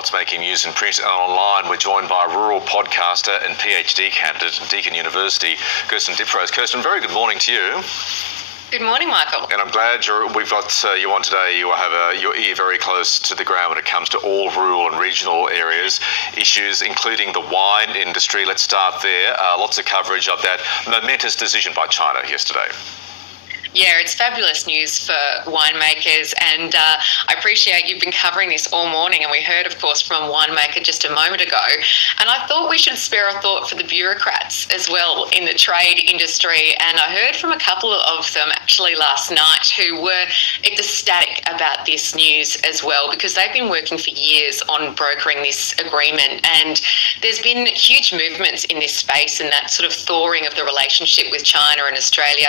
what's making news in print and online. We're joined by rural podcaster and PhD candidate at Deakin University, Kirsten Dioprese. Kirsten, very good morning to you. Good morning, Michael. And I'm glad we've got you on today. You have your ear very close to the ground when it comes to all rural and regional areas, issues including the wine industry. Let's start there. Lots of coverage of that momentous decision by China yesterday. Yeah, it's fabulous news for winemakers, and I appreciate you've been covering this all morning, and we heard, of course, from winemaker just a moment ago. And I thought we should spare a thought for the bureaucrats as well in the trade industry, and I heard from a couple of them actually last night who were ecstatic about this news as well, because they've been working for years on brokering this agreement, and there's been huge movements in this space and that sort of thawing of the relationship with China and Australia.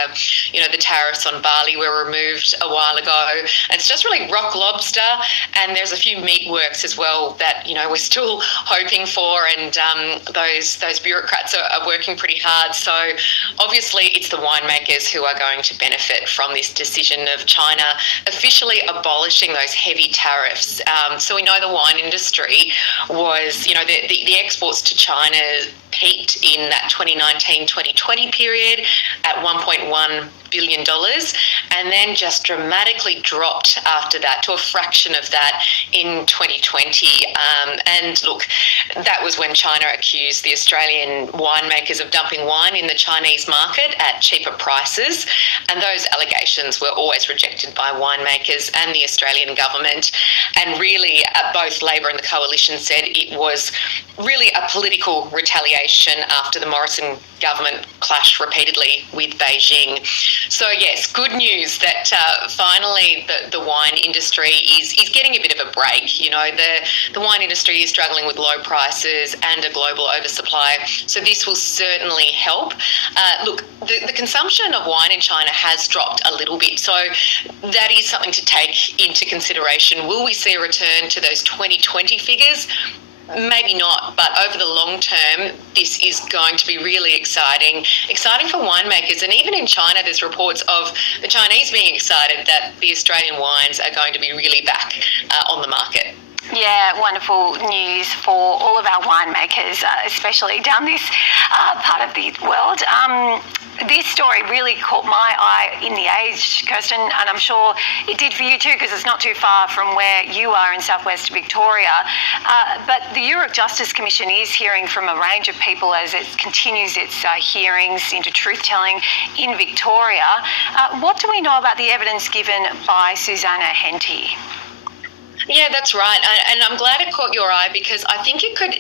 You know, the tariffs on barley were removed a while ago. And it's just really rock lobster, and there's a few meat works as well that, you know, we're still hoping for, and those bureaucrats are working pretty hard. So obviously it's the winemakers who are going to benefit from this decision of China officially abolishing those heavy tariffs. So we know the wine industry was, you know, the exports to China peaked in that 2019-2020 period at $1.1 billion, and then just dramatically dropped after that to a fraction of that in 2020. And look, that was when China accused the Australian winemakers of dumping wine in the Chinese market at cheaper prices, and those allegations were always rejected by winemakers and the Australian government. And really, both Labor and the Coalition said it was really a political retaliation after the Morrison government clashed repeatedly with Beijing. So yes, good news that finally the wine industry is getting a bit of a break. You know, the wine industry is struggling with low prices and a global oversupply, so this will certainly help. Look, the consumption of wine in China has dropped a little bit, so that is something to take into consideration. Will we see a return to those 2020 figures? Maybe not, but over the long term, this is going to be really exciting for winemakers. And even in China, there's reports of the Chinese being excited that the Australian wines are going to be really back on the market. Yeah, wonderful news for all of our winemakers, especially down this part of the world. This story really caught my eye in The Age, Kirsten, and I'm sure it did for you too, because it's not too far from where you are in southwest Victoria. But the Europe Justice Commission is hearing from a range of people as it continues its hearings into truth-telling in Victoria. What do we know about the evidence given by Susanna Henty? Yeah, that's right. And I'm glad it caught your eye, because I think it could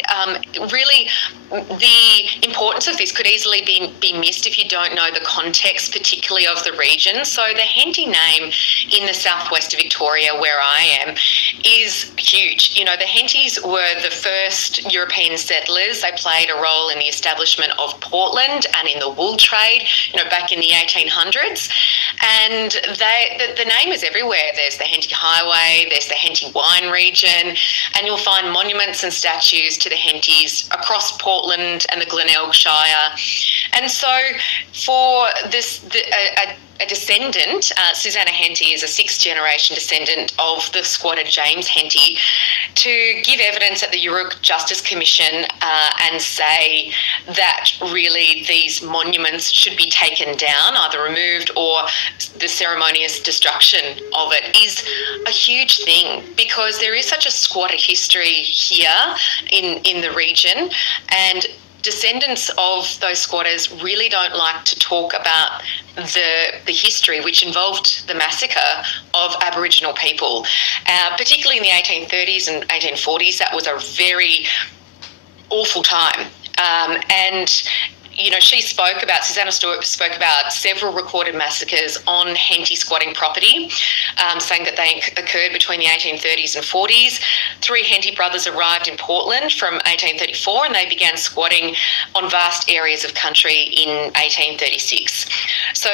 really, the importance of this could easily be missed if you don't know the context, particularly of the region. So the Henty name in the southwest of Victoria, where I am, is huge. You know, the Hentys were the first European settlers. They played a role in the establishment of Portland and in the wool trade, you know, back in the 1800s. And the name is everywhere. There's the Henty Highway, there's the Henty wine region, and you'll find monuments and statues to the Hentys across Portland and the Glenelg Shire. And so for this, a descendant, Susanna Henty is a sixth-generation descendant of the squatter James Henty, to give evidence at the Europe Justice Commission and say that really these monuments should be taken down, either removed or the ceremonious destruction of it, is a huge thing, because there is such a squatter history here in the region, and descendants of those squatters really don't like to talk about the history which involved the massacre of Aboriginal people, particularly in the 1830s and 1840s. That was a very awful time. And you know, Susanna Stewart spoke about several recorded massacres on Henty squatting property, saying that they occurred between the 1830s and 40s. Three Henty brothers arrived in Portland from 1834, and they began squatting on vast areas of country in 1836. So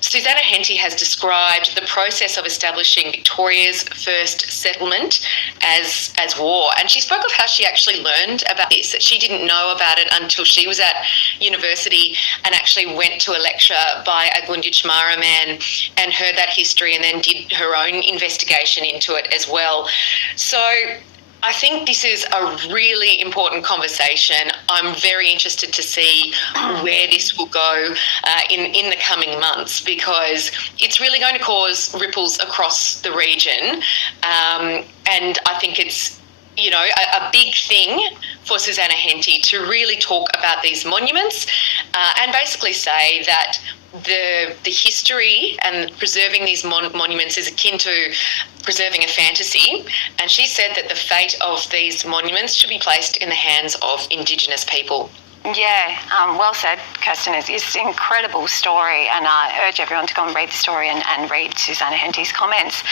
Susanna Henty has described the process of establishing Victoria's first settlement as war. And she spoke of how she actually learned about this, that she didn't know about it until she was at university and actually went to a lecture by a Gunditj Mara man and heard that history, and then did her own investigation into it as well. So I think this is a really important conversation. I'm very interested to see where this will go in the coming months, because it's really going to cause ripples across the region. And I think it's, you know, a big thing for Susanna Henty to really talk about these monuments and basically say that the history and preserving these monuments is akin to preserving a fantasy. And she said that the fate of these monuments should be placed in the hands of Indigenous people. Yeah, well said, Kirsten. It's an incredible story, and I urge everyone to go and read the story and read Susanna Henty's comments.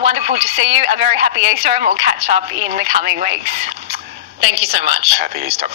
Wonderful to see you. A very happy Easter, and we'll catch up in the coming weeks. Thank you so much. Happy Easter.